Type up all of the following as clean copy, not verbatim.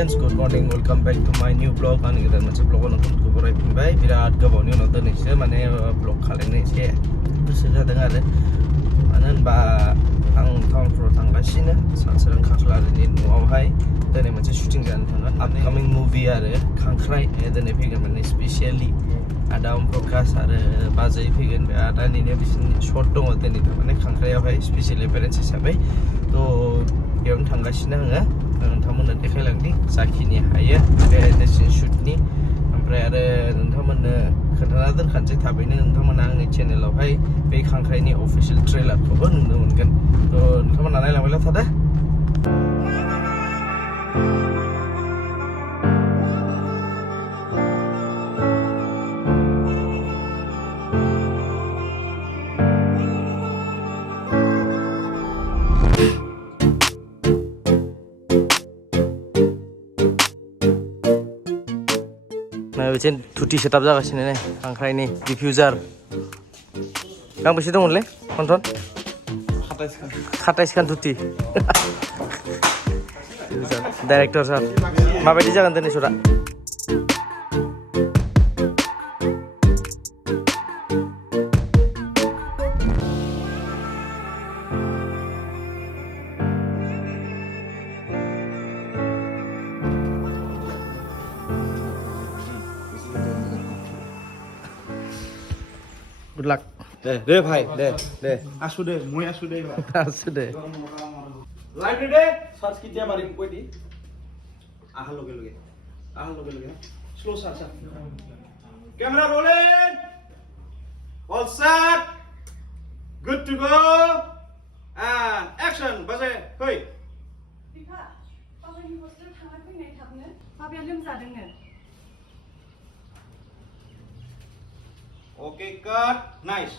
friends, good morning, welcome back to my new vlog. Ani kita macam vlog orang tu berai pinbai. Birat gabau ni orang tu ni sih mana vlog kali ni sih. Bersih dengar deh. Mana ba ang tahun pro tangga sini, Sunswarang Khakhlary ni nuau hai. Dan ni macam shooting kan tangga. Upcoming movie ada KHANGKHRAI. Dan ni pengen mana specially ada Prakash ada bazai pengen ada ni ni bisnis short dong ada ni tu mana KHANGKHRAI apa special appearance sampai. तो बेयावनो थांगासिनो आङो नोंथांमोननो देखायलांनि जाखिनि हायो बे शुटनि ओमफ्राय आरो नोंथांमोननो खोन्थाना दोनखानोसै थाबैनो नोंथांमोना आंनि चेनेलावहाय बे खांख्राइनि अफिशियेल ट्रेलारखौबो नुनो मोनगोन थ' नोंथांमोना नायलांबायल' थादो Macam tuti setup jaga sini nih, KHANGKHRAI ini diffuser. Kang besi dong le, konton? Khatais kan tuti. Director sir, apa di jalan tadi sudah? Good luck. Deh, bhai, deh. Asu deh, moi asu deh. Asu deh. Live deh. Search kita mari koi di. Ahal loge. Slow search. Camera rolling. All set. Good to go. And action. Base. Koi. Prakash, papa ni poster thangat pun naik thapne. Papa yang lem zadeng ne. Okay, cut. Nice.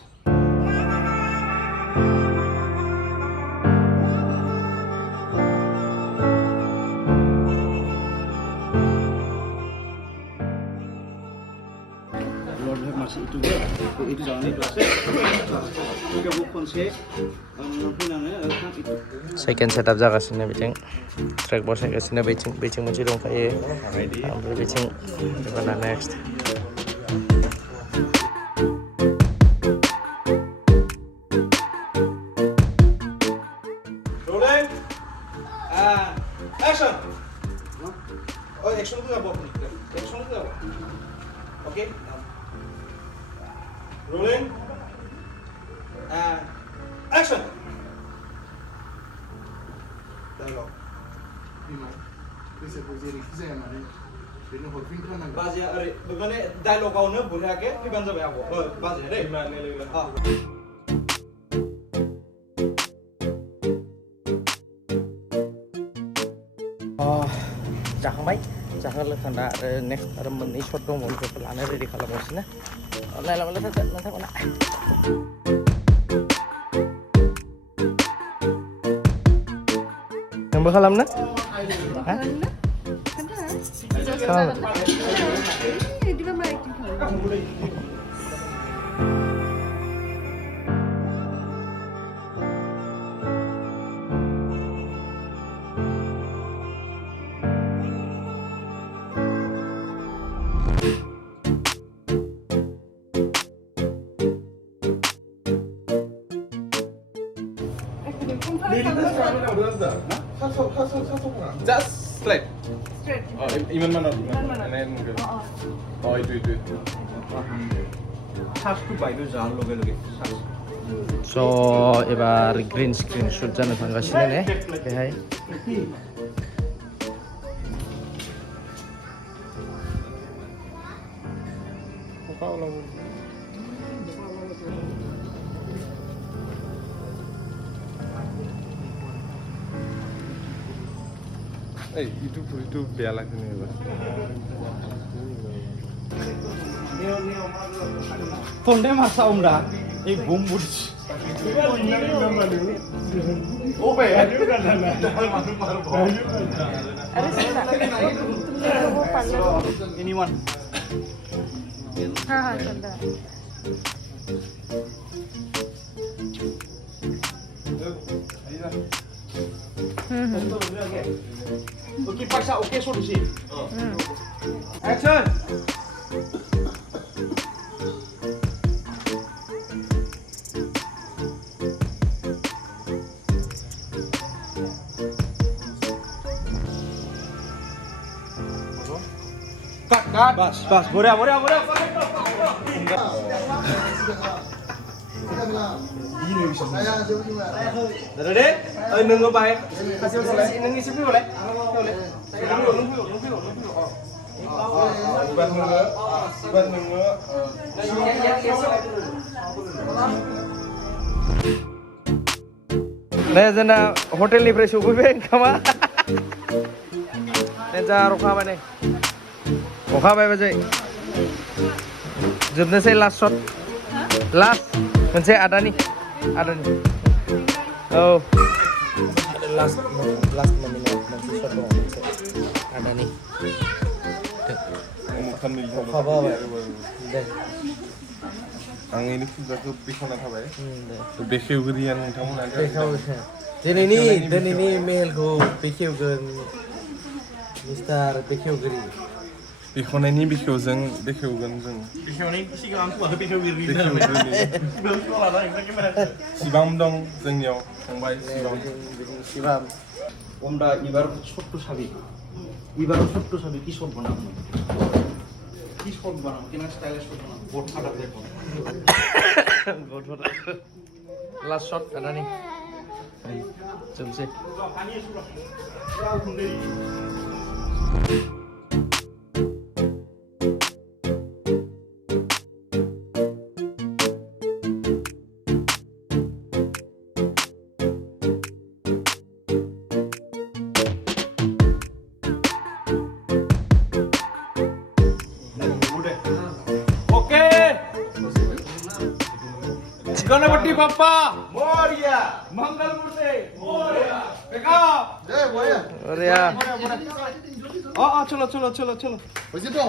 Lord have mercy itu dia. Itu jangan itu asyik. Juga bukan sih. Itu. Second setup jaga sini beceng. Track boss yang sini beceng macam dong kayak. Ambil beceng. Mana next? Action! Oh, action tu apa? Action tu apa? Okay. Rolling. Action! Dialogue. Bazia, mana dialogue kau ni boleh ke? Ni bangsa apa? Bazia, deh. Jahangbay, jahangan lekanda next ada meni shot dong mau pelana ready kalau mau sini. Lama nanti mana? Yang bakalam na? Hah? Kalau Di mana itu? Just straight. Straight. Oh, iman mana? Oh, itu. Satu bayi tu jangan loge. so ebar green screen shoot jana थांगासिनो ने बेहाय itu biarlah ini lah. Phone dia masa umrah, ini bom buds. Oh be, anyone? हाँ चंदा Oke, paksa oke solusi. Action. Cut. Bas. Borea. Ready? Nung ngebay. Kasih solusi nung isi dulu le. Nah, jana hotel ni fresh ubi kama. Nenza rokha bane. Rokha bane bajai. Jumne se last shot. Last. Mense ada nih. Oh. Last menit mense shot dong. Ada nih. Rokha bane. Deh. Ang ini sudah ke pisana thabai. Bekhewgrian nontamona. Dan ini mail ko bekhewgan Mr. Bekhewgri. Bekhonani bekhewgan जों. Bekhewni siगां आंखौ आरो बेखेवगिरि Sibam dong जोंनियाव फंबाय Sibam. আমরা এবার ছোট্ট সাবি কি শট বানাবো কেন স্টাইলিশ শট বানাবো বোট ফাটা দেখো Last shot ada nih. Jom sih. Oke. Ganpati Bappa Morya मंगल मूर्ति मोरया देखो जय मोरया अरे यार. चलो पैसे to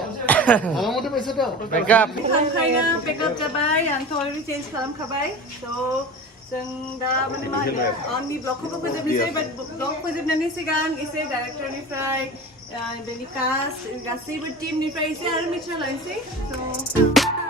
আমার মধ্যে पैसे to Makeup. खालामखायना पेकआप जाबाय आंथ' अलरेडि चेन्ज खालामखाबाय स' जों दा माने मा होनो आंनि ब्लगखौबो फोजोबनोसै बाट ब्लग फोजोबनायनि सिगां एसे डाइरेक्टरनिफ्राय बेनि कास्ट गासैबो टीमनिफ्राय एसे आरो मिथिना लानोसै स'